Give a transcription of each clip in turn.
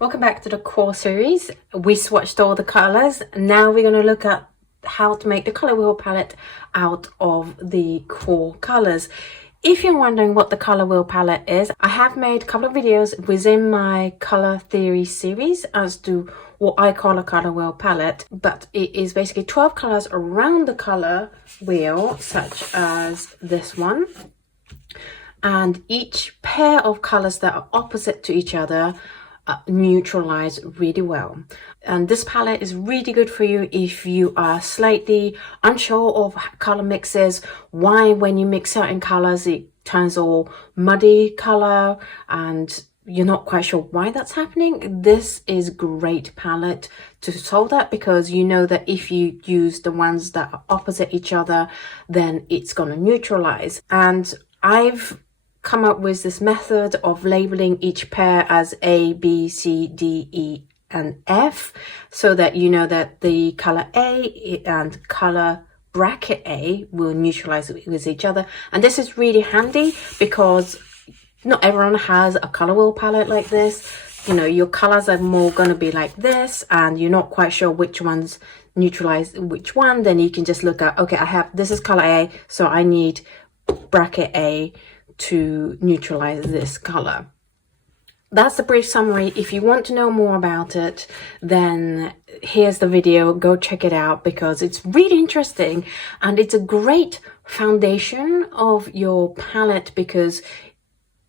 Welcome back to the QoR series. We swatched all the colors. Now we're going to look at how to make the color wheel palette out of the QoR colors. If you're wondering what the color wheel palette is, I have made a couple of videos within my color theory series as to what I call a color wheel palette, but it is basically 12 colors around the color wheel, such as this one. And each pair of colors that are opposite to each other neutralize really well. And this palette is really good for you if you are slightly unsure of color mixes, why when you mix certain colors it turns all muddy color and you're not quite sure why that's happening. This is great palette to solve that, because you know that if you use the ones that are opposite each other, then it's going to neutralize. And I've come up with this method of labeling each pair as A, B, C, D, E, and F, so that you know that the color A and color bracket A will neutralize with each other. And this is really handy because not everyone has a color wheel palette like this. You know, your colors are more going to be like this, and you're not quite sure which ones neutralize which one. Then you can just look at, okay, this is color A, so I need bracket A to neutralize this color. That's the brief summary. If you want to know more about it, then here's the video. Go check it out because it's really interesting and it's a great foundation of your palette, because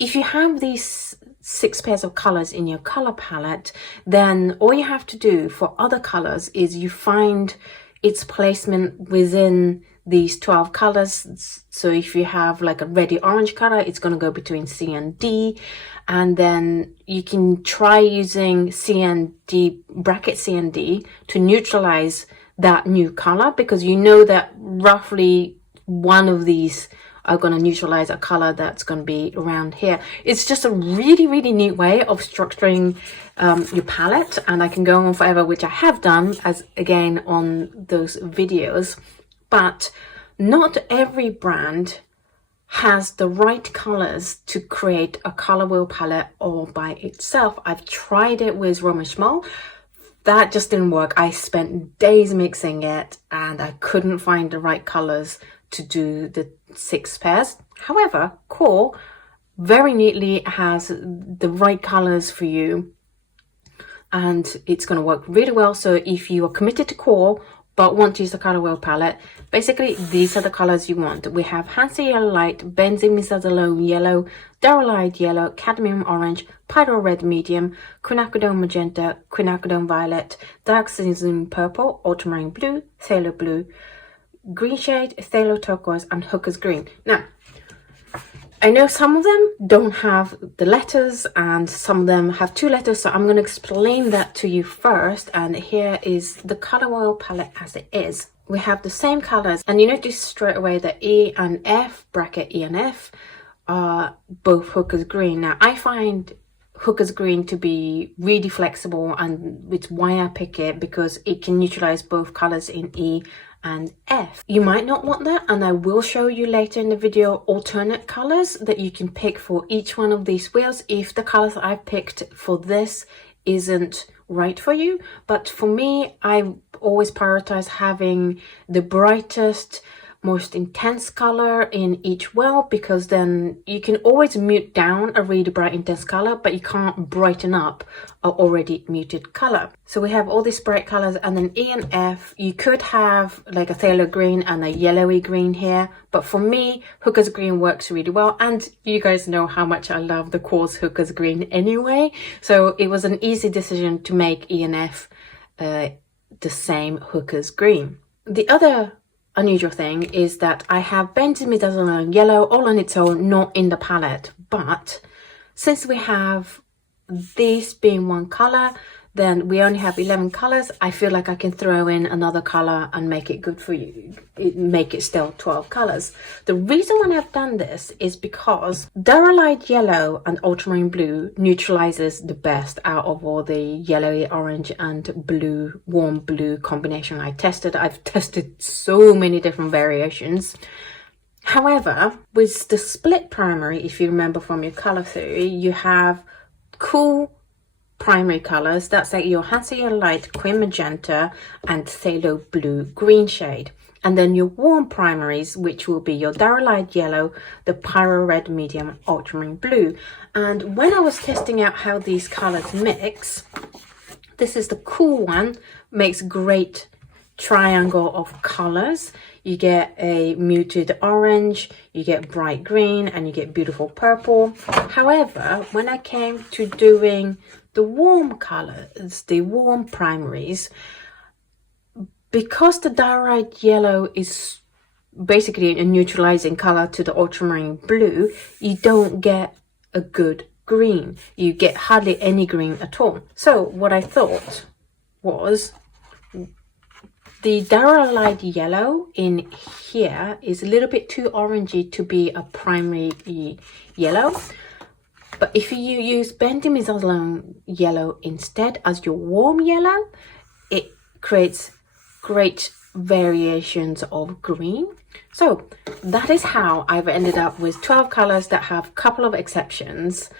if you have these 6 pairs of colors in your color palette, then all you have to do for other colors is you find its placement within these 12 colors. So if you have like a reddy orange color, it's going to go between C and D, and then you can try using C and D, bracket C and D, to neutralize that new color, because you know that roughly one of these are going to neutralize a color that's going to be around here. It's just a really neat way of structuring your palette, and I can go on forever, which I have done as again on those videos. But not every brand has the right colors to create a color wheel palette all by itself. I've tried it with Roman Schmull. That just didn't work. I spent days mixing it and I couldn't find the right colors to do the 6 pairs. However, QoR very neatly has the right colors for you, and it's going to work really well. So if you are committed to QoR but want to use the color wheel palette, basically these are the colors you want. We have Hansa Yellow Light, Benzimidazolone Yellow, Diarylide Yellow, Cadmium Orange, Pyrrole Red Medium, Quinacridone Magenta, Quinacridone Violet, Dioxazine Purple, Ultramarine Blue, Phthalo Blue, Green Shade, Phthalo Turquoise, and Hooker's Green. Now, I know some of them don't have the letters and some of them have 2 letters, so I'm going to explain that to you first. And here is the color wheel palette as it is. We have the same colors, and you notice straight away that E and F, bracket E and F, are both Hooker's Green. Now, I find Hooker's Green to be really flexible, and it's why I pick it, because it can neutralize both colors in E and F. You might not want that, and I will show you later in the video alternate colors that you can pick for each one of these wheels if the colors that I've picked for this isn't right for you. But for me, I always prioritize having the brightest, most intense color in each wheel, because then you can always mute down a really bright intense color, but you can't brighten up a already muted color. So we have all these bright colors, and then E and F, you could have like a phthalo green and a yellowy green here, but for me, Hooker's Green works really well, and you guys know how much I love the QoR's Hooker's Green anyway, so it was an easy decision to make E and F the same Hooker's Green. The other unusual thing is that I have Benzimidazolone Yellow all on its own, not in the palette, but since we have these being one color, then we only have 11 colors. I feel like I can throw in another color and make it good for you, make it still 12 colors. The reason why I've done this is because Diarylide Yellow and Ultramarine Blue neutralizes the best out of all the yellowy orange and blue, warm blue combination I tested. I've tested so many different variations. However, with the split primary, if you remember from your color theory, you have cool primary colors. That's like your Hansa Yellow Light Queen Magenta and Phthalo Blue green shade. And then your warm primaries, which will be your Diarylide Yellow, the Pyrrole Red Medium, Ultramarine Blue. And when I was testing out how these colors mix, this is the cool one, makes great triangle of colors. You get a muted orange, you get bright green, and you get beautiful purple. However, when I came to doing the warm colors, the warm primaries, because the Diarylide Yellow is basically a neutralizing color to the Ultramarine Blue, you don't get a good green. You get hardly any green at all. So what I thought was, the Diarylide Yellow in here is a little bit too orangey to be a primary yellow. But if you use Benzimidazolone Yellow instead as your warm yellow, it creates great variations of green. So that is how I've ended up with 12 colors that have a couple of exceptions,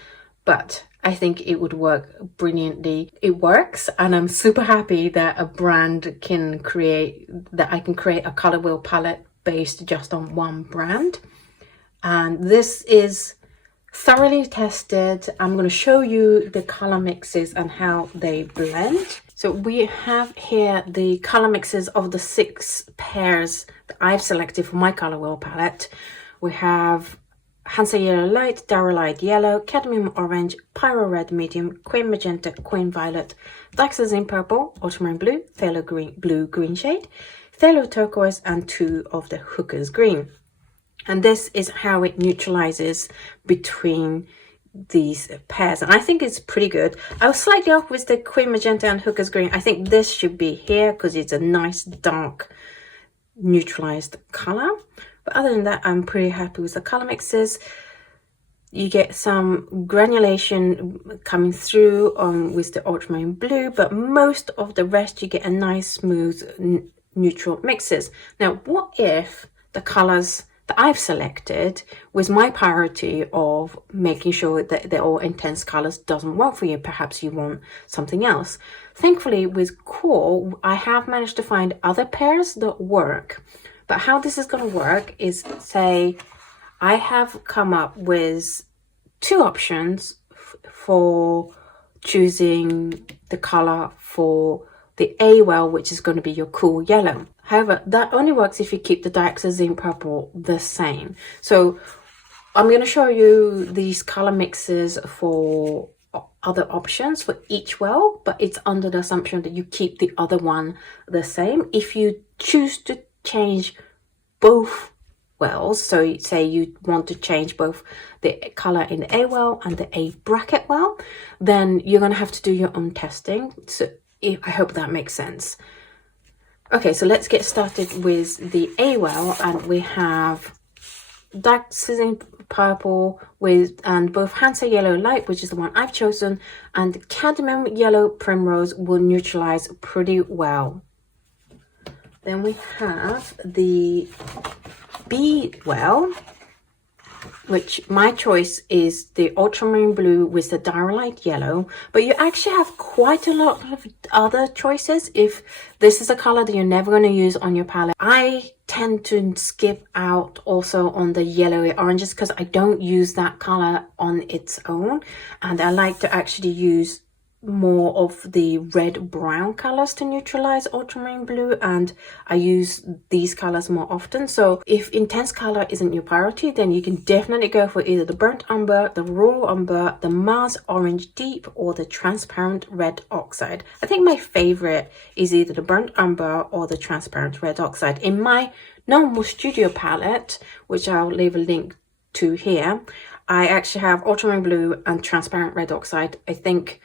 but I think it would work brilliantly. It works, and I'm super happy that a brand can create, that I can create a color wheel palette based just on one brand. And this is thoroughly tested. I'm going to show you the color mixes and how they blend. So we have here the color mixes of the 6 pairs that I've selected for my color wheel palette. We have Hansa Yellow Light, Diarylide Yellow, Cadmium Orange, Pyrrole Red Medium, Queen Magenta, Queen Violet, Dioxazine Purple, Ultramarine Blue, Phthalo Blue green shade, Phthalo Turquoise, and 2 of the Hooker's Green. And this is how it neutralizes between these pairs, and I think it's pretty good. I was slightly off with the Queen Magenta and Hooker's Green. I think this should be here because it's a nice dark neutralized color. But other than that, I'm pretty happy with the color mixes. You get some granulation coming through with the Ultramarine Blue, but most of the rest you get a nice smooth neutral mixes. Now, what if the colors that I've selected with my priority of making sure that they're all intense colors doesn't work for you? Perhaps you want something else. Thankfully, with QoR, I have managed to find other pairs that work. But how this is going to work is, say, I have come up with 2 options for choosing the color for the A well, which is going to be your cool yellow. However, that only works if you keep the Dioxazine Purple the same. So I'm going to show you these color mixes for other options for each well, but it's under the assumption that you keep the other one the same. If you choose to change both wells, so say you want to change both the color in the A well and the A bracket well, then you're going to have to do your own testing. So I hope that makes sense. Okay, so let's get started with the A well, and we have Dioxazine Purple and both Hansa Yellow Light, which is the one I've chosen, and Cadmium Yellow Primrose will neutralize pretty well. Then we have the B well, which my choice is the Ultramarine Blue with the Diarylide Yellow, but you actually have quite a lot of other choices if this is a color that you're never going to use on your palette. I tend to skip out also on the yellowy oranges because I don't use that color on its own, and I like to actually use more of the red brown colors to neutralize Ultramarine Blue, and I use these colors more often. So if intense color isn't your priority, then you can definitely go for either the burnt umber, the raw umber, the Mars Orange Deep, or the transparent red oxide. I think my favorite is either the burnt umber or the transparent red oxide. In my normal studio palette, which I'll leave a link to here, I actually have Ultramarine Blue and transparent red oxide. I think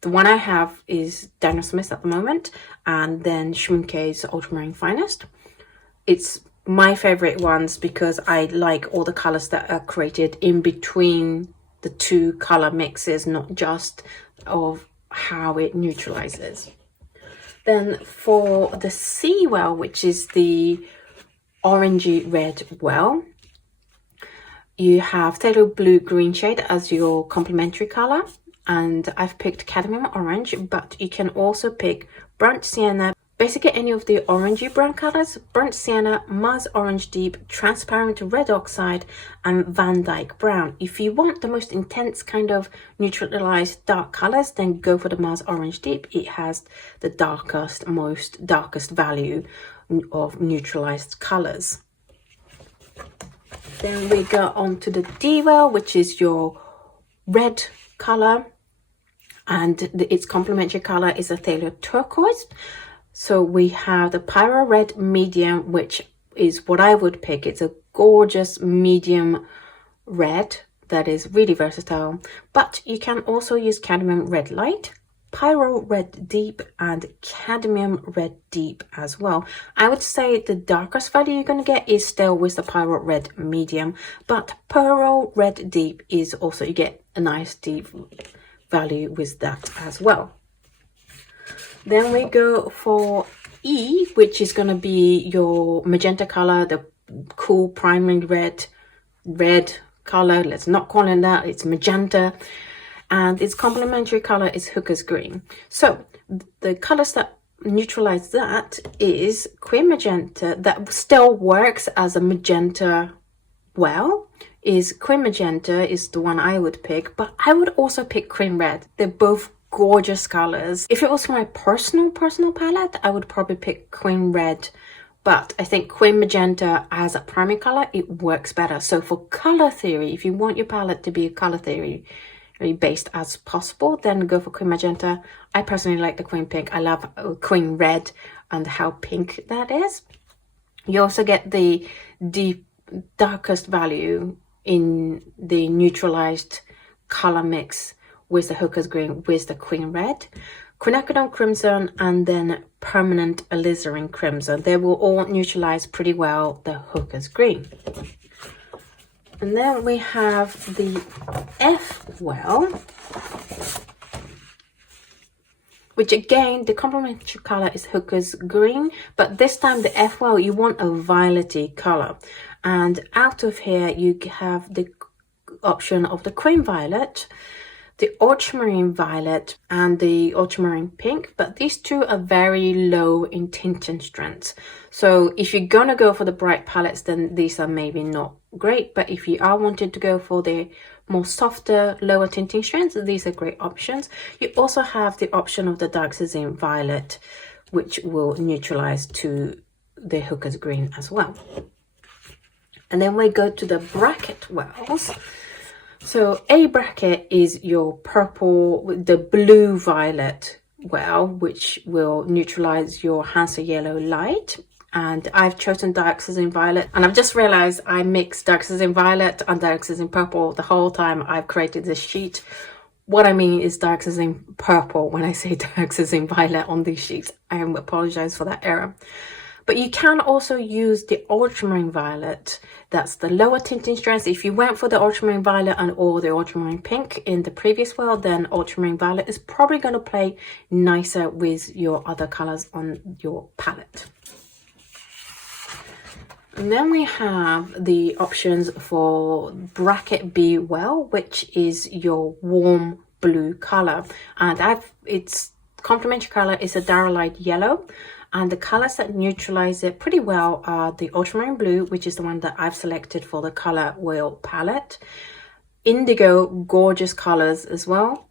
the one I have is Daniel Smith at the moment, and then Schmincke's Ultramarine Finest. It's my favorite ones because I like all the colors that are created in between the 2 color mixes, not just of how it neutralizes. Then for the C well, which is the orangey red well, you have Phthalo Blue green shade as your complementary color. and I've picked Cadmium Orange, but you can also pick Burnt Sienna, basically any of the orangey brown colors, Burnt Sienna, Mars Orange Deep, Transparent Red Oxide, and Van Dyke Brown. If you want the most intense kind of neutralized dark colors, then go for the Mars Orange Deep. It has the darkest value of neutralized colors. Then we go on to the Diva, which is your red color, and its complementary color is a Phthalo Turquoise. So we have the Pyrrole Red Medium, which is what I would pick. It's a gorgeous medium red that is really versatile, but you can also use Cadmium Red Light, Pyrrole Red Deep, and Cadmium Red Deep as well. I would say the darkest value you're going to get is still with the Pyrrole Red Medium, but Pyrrole Red Deep is also, you get a nice deep value with that as well. Then we go for E, which is going to be your magenta color, the cool primary red color. Let's not call it that, it's magenta. And its complementary color is Hooker's Green. So the colors that neutralize that is Queen Magenta, that still works as a magenta well. Is Queen Magenta is the one I would pick, but I would also pick Cream Red. They're both gorgeous colors. If it was my personal palette, I would probably pick Queen Red, but I think Queen Magenta as a primary color, it works better. So for color theory, if you want your palette to be a color theory based as possible, then go for Queen Magenta. I personally like the Queen Pink. I love Queen Red and how pink that is. You also get the darkest value in the neutralized color mix with the Hooker's Green, with the Queen Red, Quinacridone Crimson, and then Permanent Alizarin Crimson. They will all neutralize pretty well the Hooker's Green. And then we have the F well, which again, the complementary color is Hooker's Green, but this time the F well, you want a violety color. And out of here, you have the option of the Cream Violet, the Ultramarine Violet, and the Ultramarine Pink, but these two are very low in tinting strengths. So if you're gonna go for the bright palettes, then these are maybe not great, but if you are wanting to go for the more softer, lower tinting strengths, these are great options. You also have the option of the Dioxazine Violet, which will neutralize to the Hooker's Green as well. And then we go to the bracket wells. So A bracket is your purple, the blue violet well, which will neutralize your Hansa Yellow Light. And I've chosen Dioxazine Violet, and I've just realized I mixed Dioxazine Violet and Dioxazine Purple the whole time I've created this sheet. What I mean is Dioxazine Purple when I say Dioxazine Violet on these sheets. I apologize for that error. But you can also use the Ultramarine Violet. That's the lower tinting strength. If you went for the Ultramarine Violet or the Ultramarine Pink in the previous world, then Ultramarine Violet is probably going to play nicer with your other colors on your palette. And then we have the options for bracket B well, which is your warm blue color. And its complementary color is a Diarylide Yellow. And the colors that neutralize it pretty well are the Ultramarine Blue, which is the one that I've selected for the Color Wheel Palette. Indigo, gorgeous colors as well.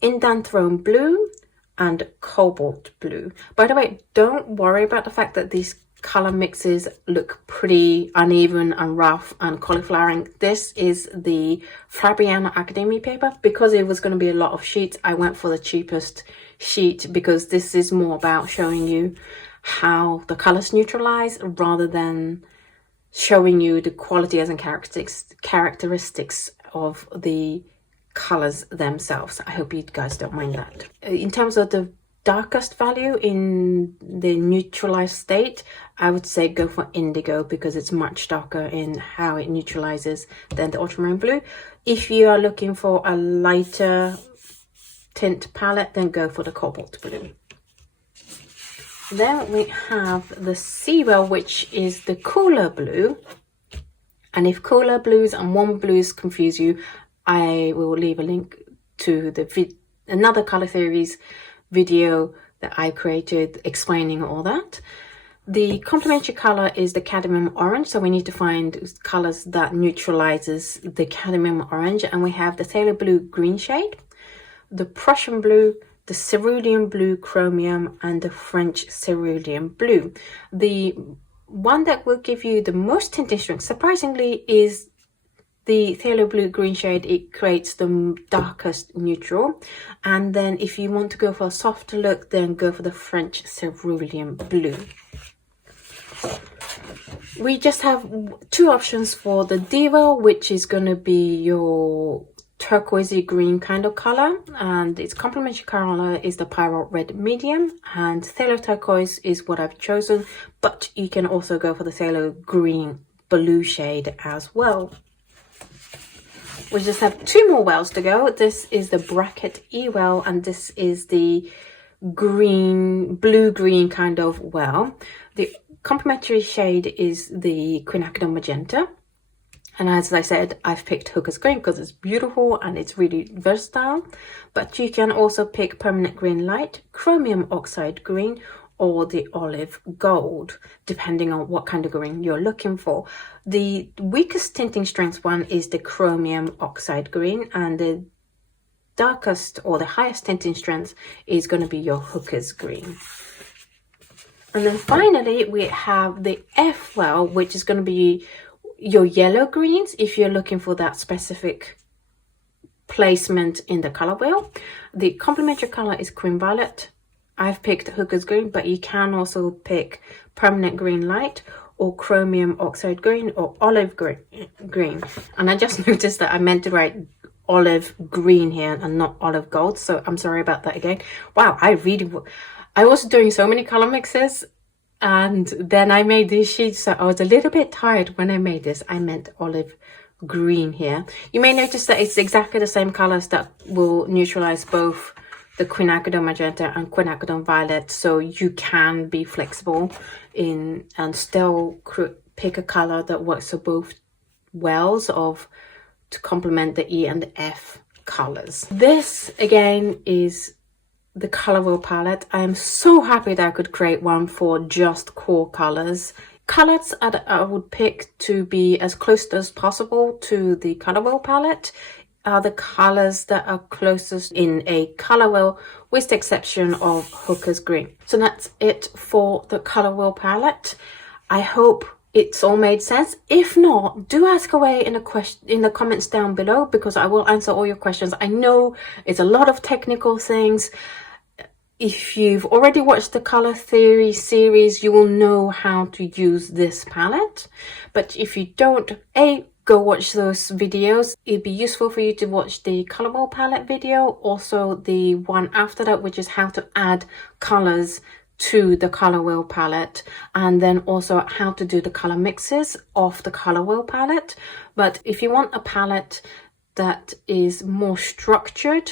Indanthrone Blue and Cobalt Blue. By the way, don't worry about the fact that these color mixes look pretty uneven and rough and cauliflowering. This is the Fabriano Academy paper. Because it was going to be a lot of sheets, I went for the cheapest sheet, because this is more about showing you how the colors neutralize rather than showing you the qualities and characteristics of the colors themselves. I hope you guys don't mind that. In terms of the darkest value in the neutralized state, I would say go for Indigo, because it's much darker in how it neutralizes than the Ultramarine Blue. If you are looking for a lighter tint palette, then go for the Cobalt Blue. Then we have the Seawell, which is the cooler blue. And if cooler blues and warm blues confuse you, I will leave a link to the another color theories video that I created explaining all that. The complementary color is the cadmium orange, so we need to find colors that neutralizes the cadmium orange, and we have the phthalo blue green shade, the Prussian blue, the cerulean blue chromium, and the French cerulean blue. The one that will give you the most tinting strength, surprisingly, is the phthalo blue green shade. It creates the darkest neutral, and then if you want to go for a softer look, then go for the French cerulean blue. We just have two options for the Diva, which is going to be your turquoisey green kind of color, and its complementary color is the Pyrrole Red Medium, and Phthalo Turquoise is what I've chosen, but you can also go for the Phthalo Green Blue shade as well. We just have two more wells to go. This is the Bracket E well, and this is the blue-green kind of well. The complementary shade is the Quinacridone Magenta. And as I said, I've picked Hooker's Green because it's beautiful and it's really versatile. But you can also pick Permanent Green Light, Chromium Oxide Green, or the Olive Gold, depending on what kind of green you're looking for. The weakest tinting strength one is the Chromium Oxide Green, and the darkest or the highest tinting strength is going to be your Hooker's Green. And then finally, we have the F well, which is going to be your yellow greens if you're looking for that specific placement in the color wheel. The complementary color is Cream Violet. I've picked Hooker's Green, but you can also pick Permanent Green Light or Chromium Oxide Green or Olive Green. And I just noticed that I meant to write olive green here and not olive gold, so I'm sorry about that again. Wow, I was doing so many color mixes, and then I made these sheets, so I was a little bit tired when I made this. I meant olive green here. You may notice that it's exactly the same colors that will neutralize both the Quinacridone Magenta and Quinacridone Violet, so you can be flexible in and still pick a color that works for both wells to complement the E and the F colors. This again is the color wheel palette. I am so happy that I could create one for just core colors. Colors I would pick to be as close as possible to the color wheel palette are the colors that are closest in a color wheel, with the exception of Hooker's Green. So that's it for the color wheel palette. I hope it's all made sense. If not, do ask away in the comments down below, because I will answer all your questions. I know it's a lot of technical things. If you've already watched the color theory series, you will know how to use this palette. But if you don't, go watch those videos. It'd be useful for you to watch the color wheel palette video, also the one after that, which is how to add colors to the color wheel palette, and then also how to do the color mixes of the color wheel palette. But if you want a palette that is more structured,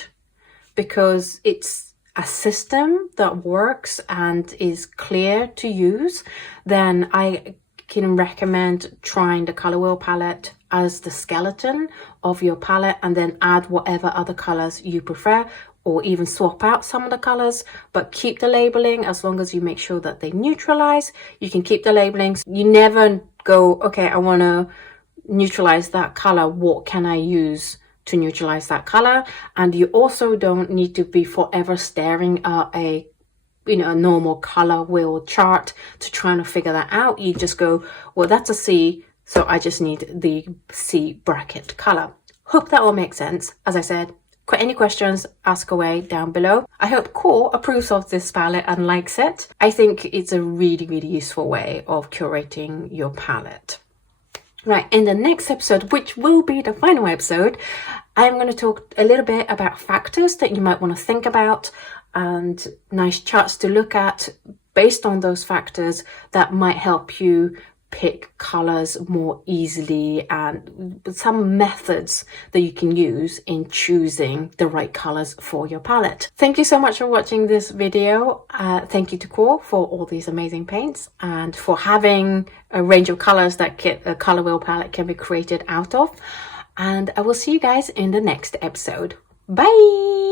because it's a system that works and is clear to use, then I can recommend trying the color wheel palette as the skeleton of your palette, and then add whatever other colors you prefer, or even swap out some of the colors, but keep the labeling as long as you make sure that they neutralize. You can keep the labeling. You never go, okay, I want to neutralize that color, what can I use to neutralize that color? And you also don't need to be forever staring at a normal color wheel chart to try to figure that out. You just go, well, that's a C, so I just need the C bracket color. Hope that all makes sense. As I said, any questions, ask away down below. I hope QoR approves of this palette and likes it. I think it's a really, really useful way of curating your palette. Right, in the next episode, which will be the final episode, I'm going to talk a little bit about factors that you might want to think about, and nice charts to look at based on those factors that might help you pick colors more easily, and some methods that you can use in choosing the right colors for your palette. Thank you so much for watching this video. Thank you to QoR for all these amazing paints and for having a range of colors that a color wheel palette can be created out of. And I will see you guys in the next episode. Bye!